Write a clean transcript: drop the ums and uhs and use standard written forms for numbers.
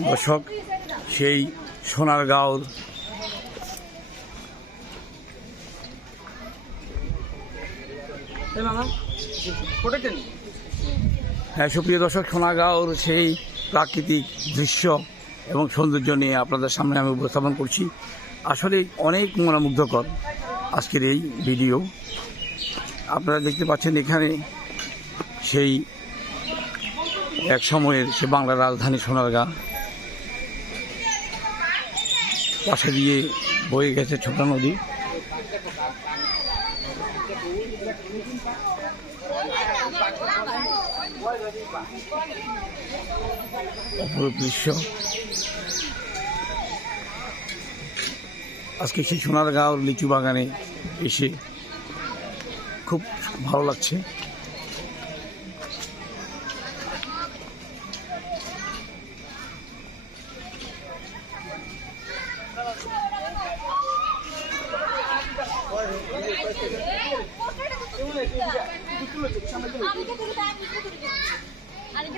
দর্শক, সেই সোনারগাঁওর সুপ্রিয় দর্শক, সোনারগাঁওর সেই প্রাকৃতিক দৃশ্য এবং সৌন্দর্য নিয়ে আপনাদের সামনে আমি উপস্থাপন করছি। আসলে অনেক মনোমুগ্ধকর আজকের এই ভিডিও। আপনারা দেখতে পাচ্ছেন এখানে সেই এক সময়ের সে বাংলার রাজধানী সোনারগাঁ, পাশে দিয়ে বয়ে গেছে ছোটা নদী। অপরূপ দৃশ্য। আজকে সেই সোনারগাঁওর লিচু বাগানে এসে খুব ভালো লাগছে। আমি